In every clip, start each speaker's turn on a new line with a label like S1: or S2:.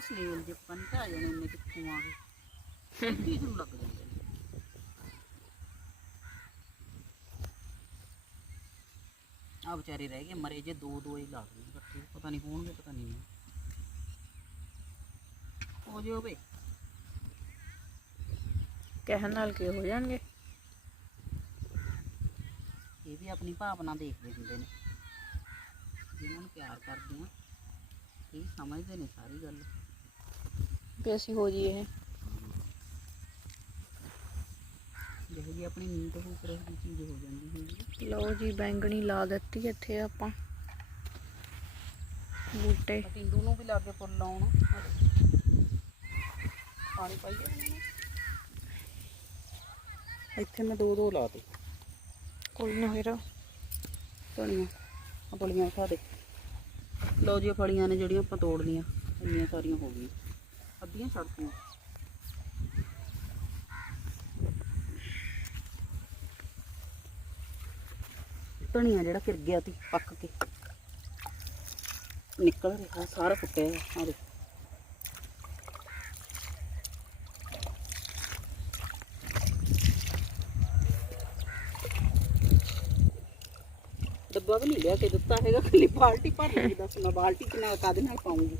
S1: Snail ਜੇ ਪੰਨ ਆ ਜਾਣੇ ਇੰਨੇ ਕਿੱਥੋਂ ਆ ਗਏ ਕੀ ਨੂੰ ਲੱਗ ਜਾਂਦੇ ਨੇ ਆ ਵਿਚਾਰੇ ਰਹਿ ਗਏ ਮਰੇ ਜੇ ਦੋ ਦੋ ਹੀ ਲੱਗ ਗਏ ਇਕੱਠੇ ਪਤਾ ਨਹੀਂ ਹੋਣਗੇ ਪਤਾ ਨਹੀਂ ਹੋ ਜਿਓ ਵੇ
S2: ਕਹਿਣ ਨਾਲ ਕੀ ਹੋ ਜਾਣਗੇ?
S1: ਇਹ ਵੀ ਆਪਣੀ ਭਾਵਨਾ ਦੇਖਦੇ ਹੁੰਦੇ ਨੇ। ਜਿਹਨਾਂ ਨੂੰ ਪਿਆਰ ਇਹ
S2: ਵੀ ਅਸੀਂ ਹੋ ਜਾਈਏ
S1: ਜਿਹੋ ਜੀ ਆਪਣੀ ਨੀਂਦ ਹੋ ਫਿਰ ਉਹੀ ਚੀਜ਼ ਹੋ ਜਾਂਦੀ ਹੈਗੀ
S2: ਲਓ ਜੀ ਬੈਂਗਣੀ ਲਾ ਦਿੱਤੀ ਇੱਥੇ ਆਪਾਂ। ਬੂਟੇ।
S1: ਟਿੰਡੂ ਨੂੰ ਵੀ ਲਾਗੇ ਫੁੱਲ ਲਾਉਣ। ਪਾਣੀ ਪਾਈਏ ਇੱਥੇ ਮੈਂ ਦੋ ਦੋ ਲਾਤੇ।
S2: ਕੋਈ ਨਾ ਫਿਰ।
S1: ਧਨੀਆ ਆ ਫਲੀਆਂ ਖਾ ਦੇ। ਲਓ ਜੀ ਫਲੀਆਂ ਨੇ ਜਿਹੜੀਆਂ ਆਪਾਂ ਤੋੜ ਲੀਆਂ। ਇੰਨੀਆਂ ਸਾਰੀਆਂ ਹੋ ਗਈਆਂ। ਅੱਧੀਆਂ ਛੱਡਤੀਆਂ ਧਨੀਆ ਜਿਹੜਾ ਫਿਰ ਗਿਆ ਸੀ ਪੱਕ ਕੇ। ਨਿਕਲ ਰਿਹਾ ਸਾਰਾ ਫੁੱਟਿਆ ਆ ਦੇ ਡੱਬਾ ਵੀ ਨਹੀਂ ਲਿਆ ਕੇ ਦਿੱਤਾ ਹੈਗਾ, ਖਾਲੀ ਬਾਲਟੀ ਭਰ ਲਈ, ਦੱਸ ਮੈਂ ਬਾਲਟੀ ਕਿੰਨਾ ਕਾਦੇ ਨਾਲ ਪਾਉਂਗੀ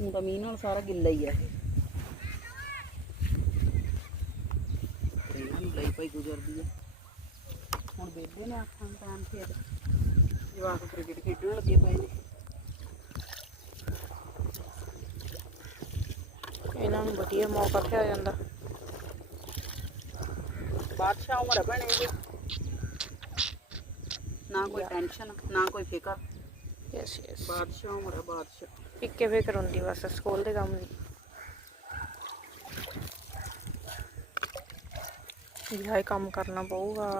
S1: ਹੁਣ ਤਾਂ ਮੀਂਹ ਨਾਲ ਸਾਰਾ ਗਿੱਲਾ ਹੀ ਆ ਇਹ ਇਹਨਾਂ ਨੂੰ ਲਈ ਭਾਈ ਗੁਜ਼ਰਦੀ ਆ ਹੁਣ ਬੇਬੇ ਨੇ ਆਖਾਂ ਟਾਈਮ ਫੇਰ ਜਵਾਕ ਕ੍ਰਿਕਟ ਖੇਡਣ ਲੱਗੇ ਪਏ ਨੇ
S2: ਇਹਨਾਂ ਨੂੰ ਵਧੀਆ ਮੌਕਾ ਪਿਆ ਜਾਂਦਾ
S1: ਬਾਦਸ਼ਾਹ ਉਮਰ ਬਣੇ ਇਹ ਨਾ ਕੋਈ ਟੈਨਸ਼ਨ ਨਾ ਕੋਈ ਫਿਕਰ
S2: ਯੈਸ ਯੈਸ
S1: ਬਾਦਸ਼ਾਹ ਉਮਰ ਆ ਬਾਦਸ਼ਾਹ
S2: ਇੱਕੇ ਫਿਕਰ ਹੁੰਦੀ ਬਸ ਸਕੂਲ ਦੇ ਕੰਮ ਦੀ। ਵੀ ਕੰਮ ਕਰਨਾ ਪਊਗਾ।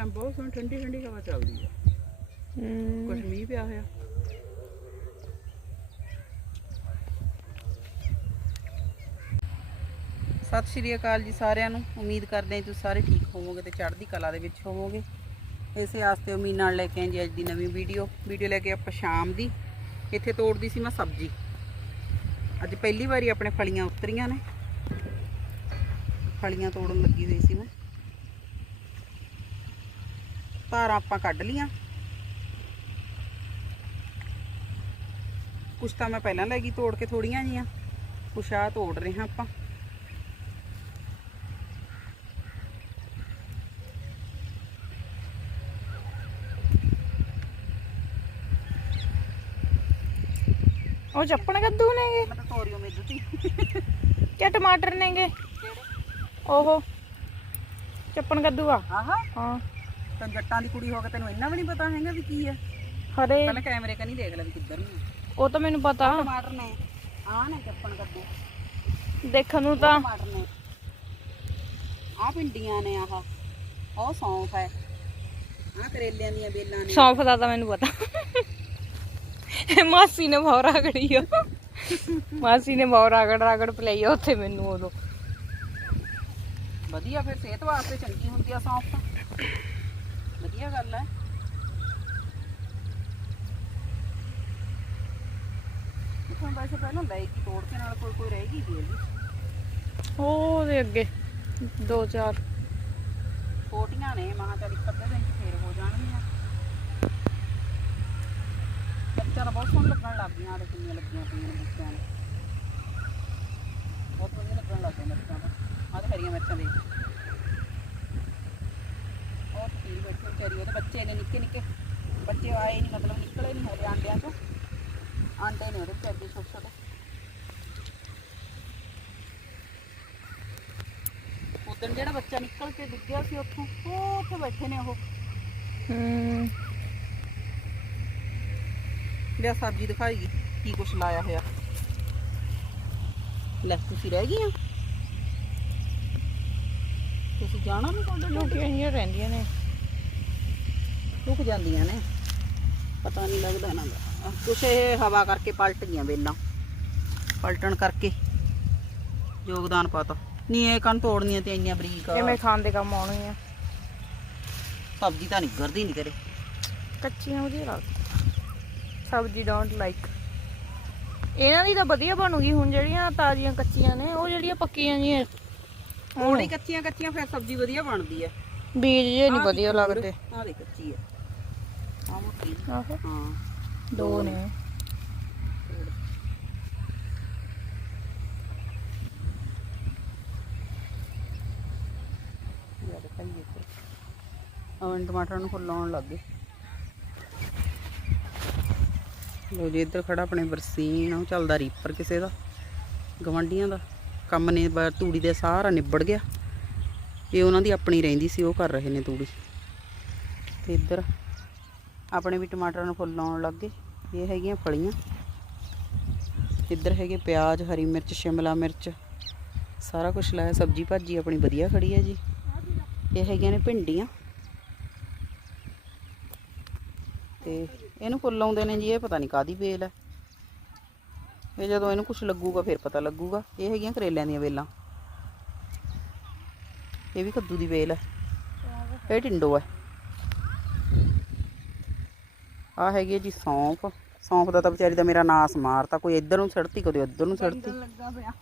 S1: ਟਾਈਮ ਬਹੁਤ ਸੋਹਣੀ ਠੰਡੀ ਠੰਡੀ ਹਵਾ ਚੱਲਦੀ ਹੈ।
S2: ਹਮ,
S1: ਕੁਛ ਮੀਂਹ ਪਿਆ ਹੋਇਆ। ਸਤਿ ਸ਼੍ਰੀ ਅਕਾਲ ਜੀ ਸਾਰਿਆਂ ਨੂੰ। ਉਮੀਦ ਕਰਦੇ ਹਾਂ ਤੁਸੀਂ ਸਾਰੇ ਠੀਕ ਹੋਵੋਗੇ ਤੇ ਚੜ੍ਹਦੀ ਕਲਾ ਦੇ ਵਿੱਚ ਹੋਵੋਗੇ। ਇਸੇ ਆਸਤੇ ਉਮੀਦ ਨਾਲ ਲੈ ਕੇ ਆਏ ਜੀ ਅੱਜ ਦੀ ਨਵੀਂ ਵੀਡੀਓ ਵੀਡੀਓ ਲੈ ਕੇ ਆਪਾਂ ਸ਼ਾਮ ਦੀ। ਇੱਥੇ ਤੋੜਦੀ ਸੀ ਮੈਂ ਸਬਜ਼ੀ। ਅੱਜ ਪਹਿਲੀ ਵਾਰੀ ਆਪਣੇ ਫਲੀਆਂ ਉਤਰੀਆਂ ਨੇ। ਫਲੀਆਂ ਤੋੜਨ ਲੱਗੀ ਹੋਈ ਸੀ ਮੈਂ। ਧਾਰਾਂ ਆਪਾਂ ਕੱਢ ਲੀਆਂ ਕੁਛ ਤਾਂ ਮੈਂ ਪਹਿਲਾਂ ਲੈ ਗਈ ਤੋੜ ਕੇ ਥੋੜੀਆਂ ਜੀਆਂ ਕੁਛ ਆ ਤੋੜ ਰਹੇ ਹਾਂ ਆਪਾਂ।
S2: ਉਹ ਚੱਪਣ ਕੱਦੂ ਨੇਗੇ?
S1: ਮੈਂ ਤਾਂ ਤੋਰੀਓ ਮੇਦੂ ਸੀ
S2: ਕਿ ਟਮਾਟਰ ਨੇਗੇ? ਓਹੋ। ਚੱਪਣ ਕੱਦੂ ਆ?
S1: ਆਹਾ।
S2: ਹਾਂ।
S1: ਤਾਂ ਜੱਟਾਂ ਦੀ ਕੁੜੀ ਹੋ ਕੇ ਤੈਨੂੰ ਇੰਨਾ ਵੀ ਨਹੀਂ ਪਤਾ ਹੈਗਾ ਵੀ ਕੀ ਹੈ।
S2: ਹਰੇ।
S1: ਪਹਿਲਾਂ ਕੈਮਰੇ ਕਨੀ ਦੇਖ ਲੈ ਵੀ ਕਿੱਧਰ ਨੂੰ ਹੈ।
S2: ਉਹ ਤਾਂ ਮੈਨੂੰ ਪਤਾ।
S1: ਟਮਾਟਰ ਨੇ ਆਹ ਨੇ ਚੱਪਣ ਕੱਦੂ
S2: ਦੇਖਣ ਨੂੰ ਤਾਂ।
S1: ਟਮਾਟਰ ਨੇ। ਆਹ ਭਿੰਡੀਆਂ ਨੇ ਆਹ। ਉਹ ਸੌਂਫ ਹੈ। ਆਹ ਕਰੇਲਿਆਂ ਦੀਆਂ ਬੇਲਾਂ ਨੇ।
S2: ਸੌਂਫ ਦਾ ਤਾਂ ਮੈਨੂੰ ਪਤਾ। ਮਾਸੀ ਨੇ ਬਹੁਤ ਰਗੜੀ ਆ। ਮਾਸੀ ਨੇ ਬਹੁਤ ਰਗੜ ਰਗੜ ਪਲਾਈ ਆ ਉੱਥੇ ਮੈਨੂੰ ਉਦੋਂ।
S1: ਵਧੀਆ ਫਿਰ ਸਿਹਤ ਵਾਸਤੇ ਚੰਗੀ ਹੁੰਦੀ ਆ ਸੌਂਫ ਤਾਂ। ਵਧੀਆ ਗੱਲ ਹੈ। ਇਥੋਂ ਵੈਸੇ ਪਹਿਲਾਂ ਲੈ ਕੇ ਤੋੜ ਕੇ ਨਾਲ ਕੋਈ ਕੋਈ ਰਹੇਗੀ ਵੀ ਇਹਦੀ
S2: ਉਹਦੇ ਅੱਗੇ ਦੋ ਚਾਰ।
S1: ਛੋਟੀਆਂ ਨੇ ਮਹਾਂ ਚੱਲ ਇੱਕ ਅੱਧੇ ਦਿਨ ਚ ਫੇਰ ਹੋ ਜਾਣਗੀਆਂ। ਬੱਚਾ ਬਹੁਤ ਸੋਹਣ ਲੱਗਣ ਲੱਗ ਗਈਆਂ ਆ ਕਿੰਨੀਆਂ ਲੱਗੀਆਂ ਪਈਆਂ ਬੱਚਿਆਂ ਨੇ। ਬਹੁਤ ਵਧੀਆ ਲੱਗਣ ਲੱਗ ਗਏ ਮਿਰਚਾਂ ਤਾਂ ਆਹ ਤੇ ਹਰੀਆਂ ਮਿਰਚਾਂ ਦੇ ਉਹ ਠੀਕ ਬੈਠੇ ਵਿਚਾਰੀ ਉਹਦੇ ਬੱਚੇ ਨੇ ਨਿੱਕੇ ਨਿੱਕੇ ਬੱਚੇ ਆਏ ਨਹੀਂ ਮਤਲਬ ਨਿਕਲੇ ਨਹੀਂ ਹਲੇ ਆਂਡਿਆਂ ਚੋਂ। ਆਂਡੇ ਨੇ ਉਹਦੇ ਵਿੱਚ ਅੱਗੇ ਛੋਟੇ ਛੋਟੇ। ਉਦੋਂ ਜਿਹੜਾ ਬੱਚਾ ਨਿਕਲ ਕੇ ਡਿੱਗਿਆ ਸੀ ਉੱਥੋਂ ਉਹ ਉੱਥੇ ਬੈਠੇ ਨੇ ਉਹ।
S2: ਹੂੰ।
S1: ਲਿਆ ਸਬਜ਼ੀ ਦਿਖਾਈ ਕੀ ਕੁਛ ਲਾਇਆ ਹੋਇਆ। ਲੈ ਤੁਸੀਂ ਰਹਿ ਗਈਆਂ? ਤੁਸੀਂ ਜਾਣਾ ਨਹੀਂ ਕੋਲ
S2: ਲੋਕੀਆਂ ਹੀ ਰਹਿੰਦੀਆਂ ਨੇ।
S1: ਰੁਕ ਜਾਂਦੀਆਂ ਨੇ। ਪਤਾ ਨਹੀਂ ਲੱਗਦਾ ਇਹਨਾਂ ਦਾ। ਕੁਛ ਇਹ ਹਵਾ ਕਰਕੇ ਪਲਟ ਗਈਆਂ ਵੇਲਾਂ। ਪਲਟਣ ਕਰਕੇ ਯੋਗਦਾਨ ਪਾਤਾ। ਨਹੀਂ ਇਹ ਕਣ ਤੋੜਨੀਆਂ ਤੇ ਇੰਨੀਆਂ ਬਰੀਕ ਆ।
S2: ਜਿਵੇਂ ਖਾਣ ਦੇ ਕੰਮ ਆਉਣਗੀਆਂ
S1: ਸਬਜ਼ੀ ਤਾਂ ਨਿਗਰਦੀ ਨਹੀਂ ਕਰੇ।
S2: ਕੱਚੀਆਂ ਵਧੀਆ ਲੱਗਦੀਆਂ। ਸਬਜ਼ੀ ਡੋਂਟ ਲਾਈਕ ਇਹਨਾਂ ਦੀ ਤਾਂ ਵਧੀਆ ਬਣੂਗੀ। ਹੁਣ ਜਿਹੜੀਆਂ ਤਾਜ਼ੀਆਂ ਕੱਚੀਆਂ ਨੇ ਉਹ ਜਿਹੜੀਆਂ ਪੱਕੀਆਂ ਜੀਆਂ
S1: ਥੋੜੀ ਕੱਚੀਆਂ ਕੱਚੀਆਂ ਫਿਰ ਸਬਜ਼ੀ ਵਧੀਆ ਬਣਦੀ ਹੈ
S2: ਬੀਜ ਜੇ ਨਹੀਂ ਵਧੀਆ ਲੱਗਦੇ।
S1: ਆਹ ਦੇ ਕੱਚੀ ਹੈ ਆਹ ਮੋਟੀ
S2: ਆਹੋ।
S1: ਹਾਂ।
S2: ਦੋ ਨੇ।
S1: ਯਾਰ ਖਾਈਏ ਤੇ ਆਵਨ ਟਮਾਟਰ ਨੂੰ ਫੁੱਲ ਆਉਣ ਲੱਗ ਗਏ। ਲੋ ਜੀ ਇੱਧਰ ਖੜਾ ਆਪਣੇ ਬਰਸੀਨ ਉਹ ਚੱਲਦਾ ਰੀਪਰ ਕਿਸੇ ਦਾ। ਗਵੰਡੀਆਂ ਦਾ। ਕੰਮ ਨੇ ਤੂੜੀ ਦੇ ਸਾਰਾ ਨਿਬੜ ਗਿਆ। ਇਹ ਉਹਨਾਂ ਦੀ ਆਪਣੀ ਰਹਿੰਦੀ ਸੀ, ਉਹ ਕਰ ਰਹੇ ਨੇ ਤੂੜੀ। ਤੇ ਇੱਧਰ ਆਪਣੇ ਵੀ ਟਮਾਟਰਾਂ ਨੂੰ ਫੁੱਲ ਆਉਣ ਲੱਗ ਗਏ। ਇਹ ਹੈਗੀਆਂ ਫਲੀਆਂ। ਇੱਧਰ ਹੈਗੇ ਪਿਆਜ਼, ਹਰੀ ਮਿਰਚ, ਸ਼ਿਮਲਾ ਮਿਰਚ। ਸਾਰਾ ਕੁਝ ਲਾਇਆ, ਸਬਜੀ ਭਾਜੀ ਆਪਣੀ ਵਧੀਆ ਖੜੀ ਹੈ ਜੀ। ਇਹ ਹੈਗੀਆਂ ਨੇ ਭਿੰਡੀਆਂ। ਤੇ ਇਹਨੂੰ ਫੁੱਲ ਆਉਂਦੇ ਨੇ ਜੀ, ਇਹ ਪਤਾ ਨਹੀਂ ਕਾਦੀ ਵੇਲ ਹੈ ਇਹ ਜਦੋਂ ਇਹਨੂੰ ਕੁਝ ਲੱਗੂਗਾ, ਫਿਰ ਪਤਾ ਲੱਗੂਗਾ। ਇਹ ਹੈਗੀਆਂ ਕਰੇਲਿਆਂ ਦੀਆਂ ਵੇਲਾਂ। ਇਹ ਵੀ ਕੱਦੂ ਦੀ ਵੇਲ ਹੈ ਇਹ ਟਿੰਡੋ ਹੈ ਆ ਹੈਗੀ ਹੈ ਜੀ ਸੌਂਫ। ਸੌਂਫ ਦਾ ਤਾਂ ਵਿਚਾਰੀ ਦਾ ਮੇਰਾ ਨਾਸ ਮਾਰਤਾ। ਕੋਈ ਇੱਧਰ ਨੂੰ ਸੜਤੀ, ਕਦੇ ਉੱਧਰ ਨੂੰ ਸੜਤੀ।
S2: ਲੱਗਾ ਪਿਆ।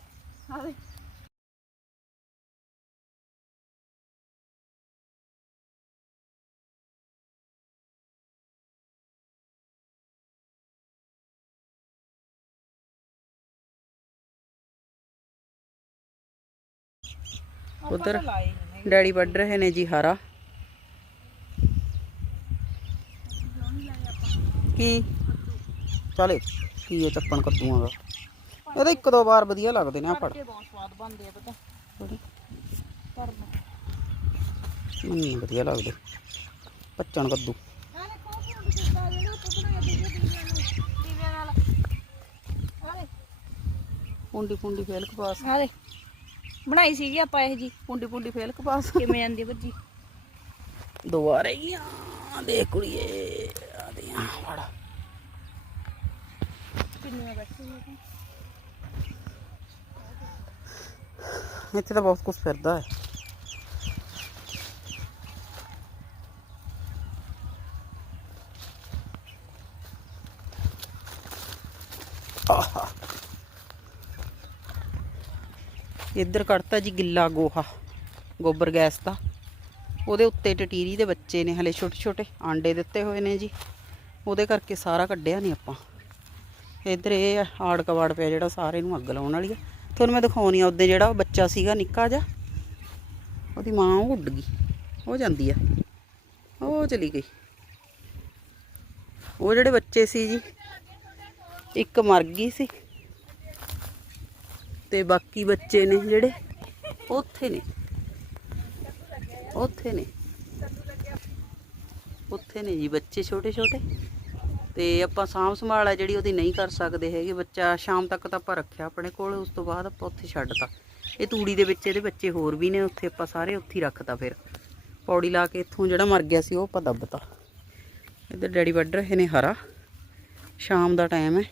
S1: ਉਧਰ ਡੈਡੀ ਵੱਢ ਰਹੇ ਨੇ ਜੀ ਹਰਾ। ਕੀ? ਚਲੇ ਕੀ ਇਹ ਚੱਪਣ ਕੱਦੂਆਂ ਦਾ ਇਹਦਾ ਇੱਕ ਦੋ ਵਾਰ ਵਧੀਆ ਲੱਗਦੇ ਨੇ ਆ ਫੜ।
S2: ਬਹੁਤ ਸਵਾਦ ਬਣਦੇ ਆ ਪਤਾ।
S1: ਥੋੜੀ
S2: ਪਰ
S1: ਮੈਨੂੰ ਨੀ ਵਧੀਆ ਲੱਗਦੇ। ਪੱਚਣ ਕੱਦੂ। ਪੁੰਡੀ ਪੁੰਡੀ ਫੇਲ ਕਪਾਸ
S2: ਆਲੇ ਬਣਾਈ ਸੀਗੀ ਆਪਾਂ ਇਹ ਜੀ।
S1: ਪੁੰਡੀ ਪੁੰਡੀ ਫੇਲ ਕਪਾਸ।
S2: ਕਿਵੇਂ ਆਂਦੀ ਭੱਜੀ?
S1: ਦੋ ਆ। ਰਹੀਆਂ ਦੇ ਕੁੜੀਏ ਆ ਦੇ ਆ ਫੜ।
S2: ਕਿੰਨੀਆਂ ਬੈਠੀ
S1: ਇੱਥੇ ਤਾਂ ਬਹੁਤ ਕੁਝ ਫਿਰਦਾ ਹੈ ਆਹਾ ਇੱਧਰ ਕੱਢਤਾ ਜੀ ਗਿੱਲਾ ਗੋਹਾ, ਗੋਬਰ ਗੈਸ ਦਾ। ਉਹਦੇ ਉੱਤੇ ਟਟੀਰੀ ਦੇ ਬੱਚੇ ਨੇ ਹਲੇ ਛੋਟੇ ਛੋਟੇ ਆਂਡੇ ਦਿੱਤੇ ਹੋਏ ਨੇ ਜੀ। ਉਹਦੇ ਕਰਕੇ ਸਾਰਾ ਕੱਢਿਆ ਨਹੀਂ ਆਪਾਂ। ਇੱਧਰ ਇਹ ਆੜ ਕਵਾੜ ਪਿਆ ਜਿਹੜਾ ਸਾਰੇ ਨੂੰ ਅੱਗ ਲਾਉਣ ਵਾਲੀ ਆ। ਤੁਹਾਨੂੰ ਮੈਂ ਦਿਖਾਉਣੀ ਆ, ਉਹਦੇ ਜਿਹੜਾ ਉਹ ਬੱਚਾ ਸੀਗਾ ਨਿੱਕਾ ਜਿਹਾ, ਉਹਦੀ ਮਾਂ ਉਹ ਉੱਡ ਗਈ, ਉਹ ਜਾਂਦੀ ਆ, ਉਹ ਚਲੀ ਗਈ। ਉਹ ਜਿਹੜੇ ਬੱਚੇ ਸੀ ਜੀ, ਇੱਕ ਮਰ ਗਈ ਸੀ। ਤੇ ਬਾਕੀ ਬੱਚੇ ਨੇ ਜਿਹੜੇ, ਉੱਥੇ ਨੇ। ਉੱਥੇ ਨੇ। ਉੱਥੇ ਨੇ ਜੀ, ਬੱਚੇ ਛੋਟੇ ਛੋਟੇ ਤੇ ਆਪਾਂ ਸਾਂਭ ਸੰਭਾਲ ਆ ਜਿਹੜੀ ਉਹਦੀ ਨਹੀਂ ਕਰ ਸਕਦੇ ਹੈਗੇ। ਬੱਚਾ ਸ਼ਾਮ ਤੱਕ ਤਾਂ ਆਪਾਂ ਰੱਖਿਆ ਆਪਣੇ ਕੋਲ, ਉਸ ਤੋਂ ਬਾਅਦ ਆਪਾਂ ਉੱਥੇ ਛੱਡਤਾ। ਇਹ ਤੂੜੀ ਦੇ ਵਿੱਚ ਇਹਦੇ ਬੱਚੇ ਹੋਰ ਵੀ ਨੇ, ਉੱਥੇ ਆਪਾਂ ਸਾਰੇ ਉੱਥੇ ਹੀ ਰੱਖਤਾ ਫਿਰ। ਪੌੜੀ ਲਾ ਕੇ ਇੱਥੋਂ ਜਿਹੜਾ ਮਰ ਗਿਆ ਸੀ, ਉਹ ਆਪਾਂ ਦੱਬਤਾ। ਇੱਧਰ ਡੈਡੀ ਵੱਢ ਰਹੇ ਨੇ ਹਰਾ। ਸ਼ਾਮ ਦਾ ਟਾਈਮ ਹੈ।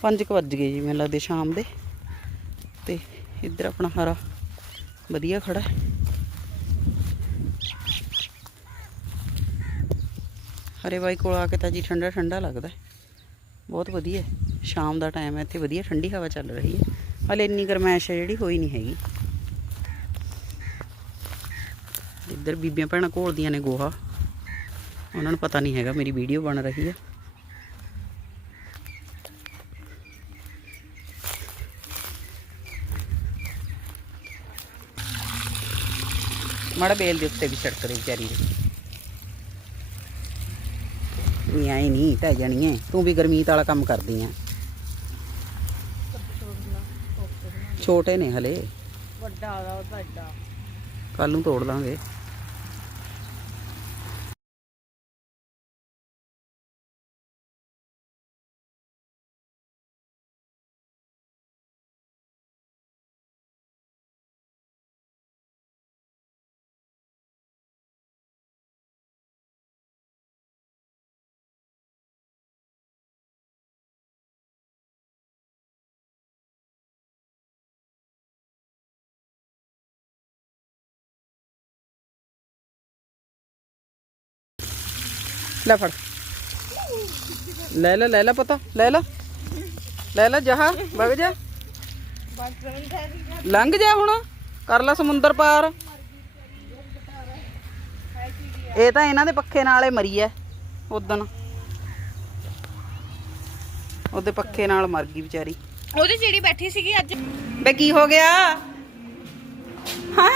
S1: 5 ਵੱਜ ਗਏ ਜੀ, ਮੈਨੂੰ ਲੱਗਦੇ ਸ਼ਾਮ ਦੇ। ਤੇ ਇੱਧਰ ਆਪਣਾ ਹਰਾ ਵਧੀਆ ਖੜਾ ਹੈ। ਹਰੇ ਬਾਈ ਕੋਲ ਆ ਕੇ ਤਾਂ ਜੀ ਠੰਡਾ ਠੰਡਾ ਲੱਗਦਾ ਬਹੁਤ ਵਧੀਆ ਸ਼ਾਮ ਦਾ ਟਾਈਮ ਹੈ, ਇੱਥੇ ਵਧੀਆ ਠੰਡੀ ਹਵਾ ਚੱਲ ਰਹੀ ਹੈ। ਹਲੇ ਇੰਨੀ ਗਰਮੈਸ਼ ਹੈ ਜਿਹੜੀ ਹੋਈ ਨਹੀਂ ਹੈਗੀ। ਇੱਧਰ ਬੀਬੀਆਂ ਭੈਣਾਂ ਘੋਲਦੀਆਂ ਨੇ ਗੋਹਾ। ਉਹਨਾਂ ਨੂੰ ਪਤਾ ਨਹੀਂ ਹੈਗਾ ਮੇਰੀ ਵੀਡੀਓ ਬਣ ਰਹੀ ਹੈ। ਮਾੜਾ ਬੇਲ ਦੇ ਉੱਤੇ ਵੀ ਛੜਕ ਦੇ ਵਿਚਾਰੀ ਦੇ ਨਹੀਂ ਆਈ ਨਹੀਂ ਟਹਿ ਜਾਣੀ ਐ। ਤੂੰ ਵੀ ਗਰਮੀਤ ਵਾਲਾ ਕੰਮ ਕਰਦੀ ਆ ਛੋਟੇ ਨੇ ਹਲੇ।
S2: ਵੱਡਾ ਦਾ ਉਹ ਵੱਡਾ।
S1: ਕੱਲ ਨੂੰ ਤੋੜ ਲਾਂਗੇ। ਲੈ ਫੜ। ਲੈ ਲੈ ਲੈ ਲੈ ਪਤਾ ਲੈ ਲੈ। ਲੈ ਲੈ ਜਹਾ ਵਗ ਜਾ। ਲੰਘ ਜਾ ਹੁਣ ਕਰ ਲੈ ਸਮੁੰਦਰ ਪਾਰ। ਇਹ ਤਾਂ ਇਹਨਾਂ ਦੇ ਪੱਖੇ ਨਾਲੇ ਮਰੀ ਐ ਉਦਣ ਉਹਦੇ ਪੱਖੇ ਨਾਲ ਮਰ ਗਈ ਵਿਚਾਰੀ।
S2: ਉਹਦੀ ਚਿੜੀ ਬੈਠੀ ਸੀਗੀ ਅੱਜ।
S1: ਬੇ ਕੀ ਹੋ ਗਿਆ? ਹਾਂ?